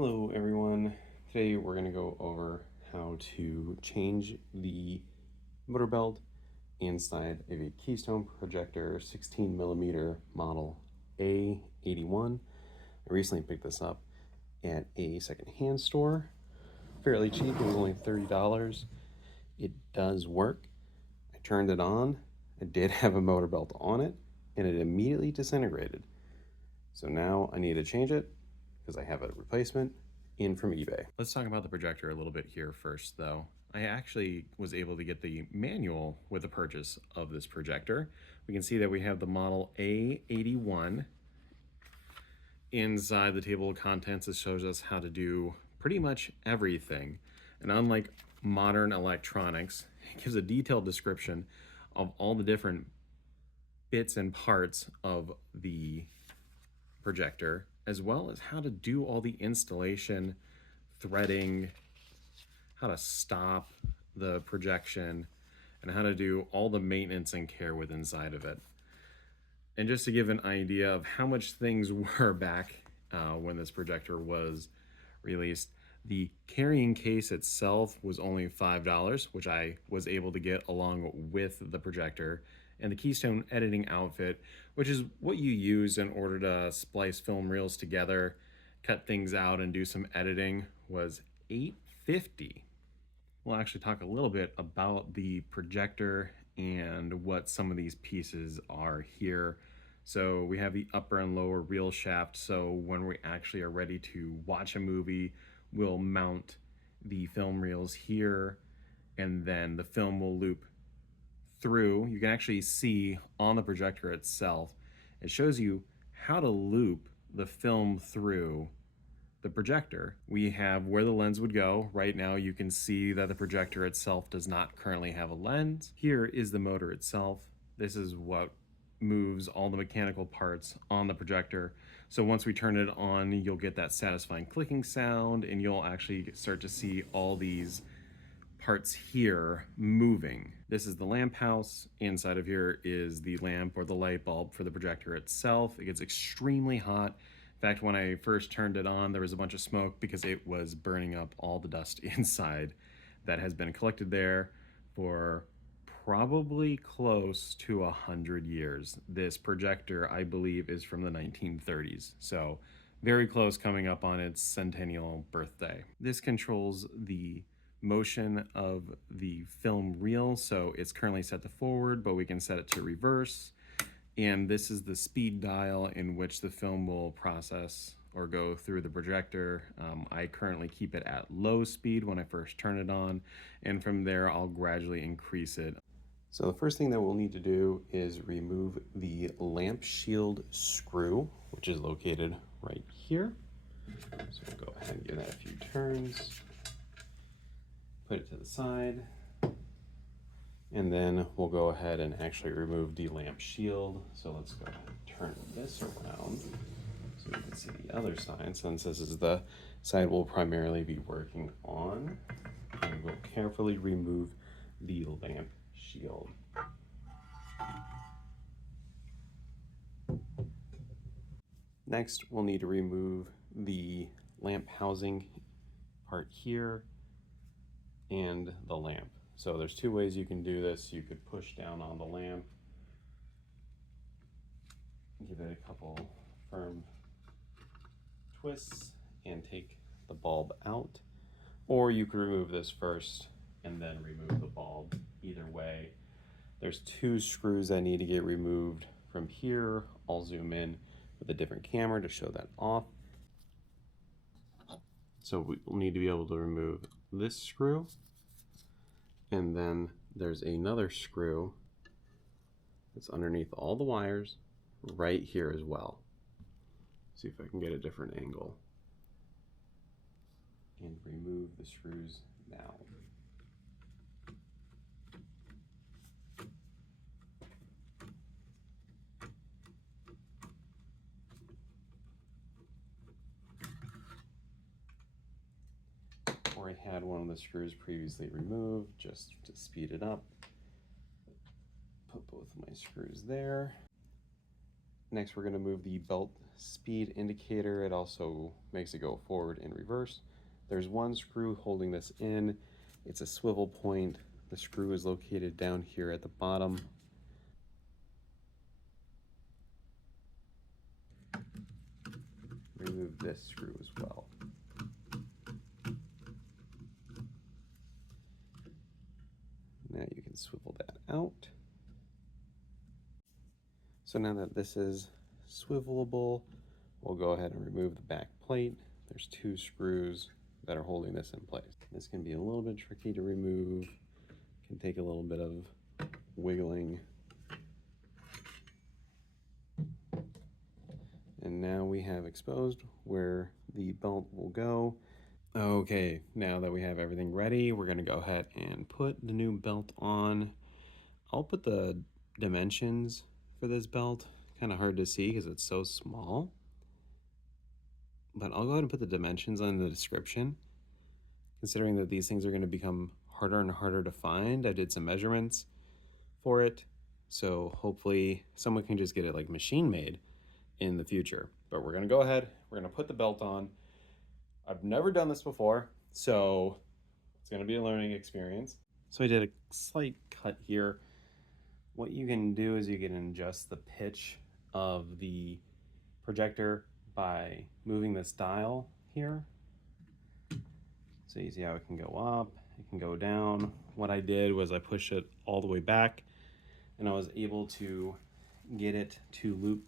Hello everyone. Today we're going to go over how to change the motor belt inside of a Keystone Projector 16mm model A-81. I recently picked this up at a secondhand store. Fairly cheap, it was only $30. It does work. I turned it on. It did have a motor belt on it and it immediately disintegrated. So now I need to change it because I have a replacement in from eBay. Let's talk about the projector a little bit here first though. I actually was able to get the manual with the purchase of this projector. We can see that we have the model A-81. Inside the table of contents, it shows us how to do pretty much everything. And unlike modern electronics, it gives a detailed description of all the different bits and parts of the projector, as well as how to do all the installation, threading, how to stop the projection, and how to do all the maintenance and care with inside of it. And just to give an idea of how much things were back when this projector was released, the carrying case itself was only $5, which I was able to get along with the projector, and the Keystone editing outfit, which is what you use in order to splice film reels together, cut things out, and do some editing, was $8.50. We'll actually talk a little bit about the projector and what some of these pieces are here. So we have the upper and lower reel shaft, so when we actually are ready to watch a movie, we'll mount the film reels here, and then the film will loop through. You can actually see on the projector itself, it shows you how to loop the film through the projector. We have where the lens would go. Right now you can see that the projector itself does not currently have a lens. Here is the motor itself. This is what moves all the mechanical parts on the projector. So once we turn it on, you'll get that satisfying clicking sound, and you'll actually start to see all these parts here moving. This is the lamp house. Inside of here is the lamp or the light bulb for the projector itself. It gets extremely hot. In fact, when I first turned it on, there was a bunch of smoke because it was burning up all the dust inside that has been collected there for probably close to 100 years. This projector, I believe, is from the 1930s. So very close, coming up on its centennial birthday. This controls the motion of the film reel. So it's currently set to forward, but we can set it to reverse. And this is the speed dial in which the film will process or go through the projector. I currently keep it at low speed when I first turn it on, and from there I'll gradually increase it. So the first thing that we'll need to do is remove the lamp shield screw, which is located right here. So we'll go ahead and give that a few turns. Put it to the side, and then we'll go ahead and actually remove the lamp shield. So let's go ahead and turn this around so you can see the other side, since this is the side we'll primarily be working on. And we'll carefully remove the lamp shield. Next, we'll need to remove the lamp housing part here and the lamp. So there's two ways you can do this. You could push down on the lamp, give it a couple firm twists, and take the bulb out. Or you could remove this first and then remove the bulb. Either way, there's two screws that need to get removed from here. I'll zoom in with a different camera to show that off. So we'll need to be able to remove this screw, and then there's another screw that's underneath all the wires right here as well. See if I can get a different angle and remove the screws now. I had one of the screws previously removed just to speed it up. Put both of my screws there. Next, we're going to move the belt speed indicator. It also makes it go forward and reverse. There's one screw holding this in. It's a swivel point. The screw is located down here at the bottom. Remove this screw as well. Now you can swivel that out. So now that this is swivelable, we'll go ahead and remove the back plate. There's two screws that are holding this in place. This can be a little bit tricky to remove. Can take a little bit of wiggling. And now we have exposed where the belt will go. Okay, now that we have everything ready, we're gonna go ahead and put the new belt on. I'll put the dimensions for this belt. Kind of hard to see because it's so small. But I'll go ahead and put the dimensions in the description. Considering that these things are gonna become harder and harder to find, I did some measurements for it. So hopefully someone can just get it like machine made in the future. But we're gonna go ahead, we're gonna put the belt on. I've never done this before, so it's gonna be a learning experience. So I did a slight cut here. What you can do is you can adjust the pitch of the projector by moving this dial here. So you see how it can go up, it can go down. What I did was I pushed it all the way back and I was able to get it to loop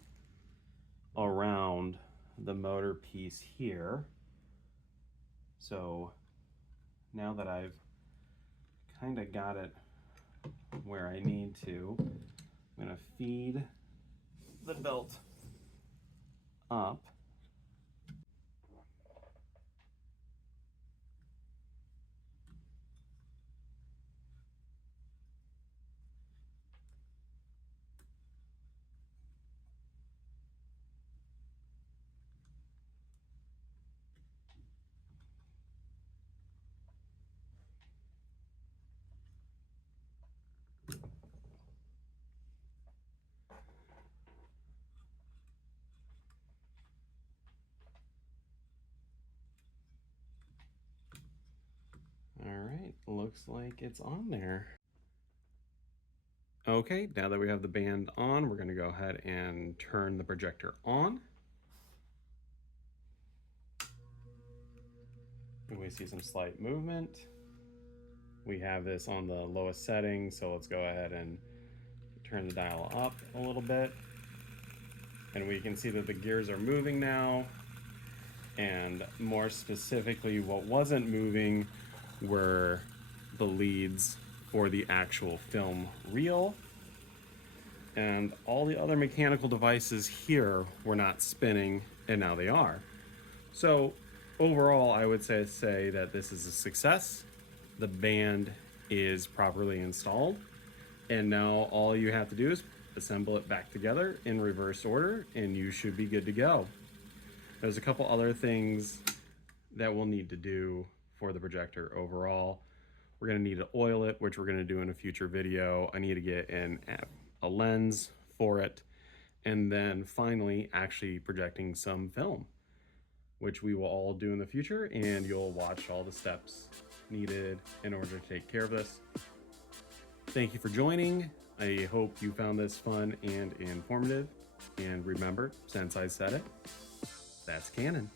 around the motor piece here. So now that I've kind of got it where I need to, I'm going to feed the belt up. All right, looks like it's on there. Okay, now that we have the band on, we're gonna go ahead and turn the projector on. And we see some slight movement. We have this on the lowest setting, so let's go ahead and turn the dial up a little bit. And we can see that the gears are moving now. And more specifically, what wasn't moving were the leads for the actual film reel. And all the other mechanical devices here were not spinning, and now they are. So overall, I would say that this is a success. The band is properly installed, and now all you have to do is assemble it back together in reverse order, and you should be good to go. There's a couple other things that we'll need to do for the projector overall. We're gonna need to oil it, which we're gonna do in a future video. I need to get a lens for it, and then finally actually projecting some film, which we will all do in the future, and you'll watch all the steps needed in order to take care of this. Thank you for joining. I hope you found this fun and informative. And remember, since I said it, that's canon.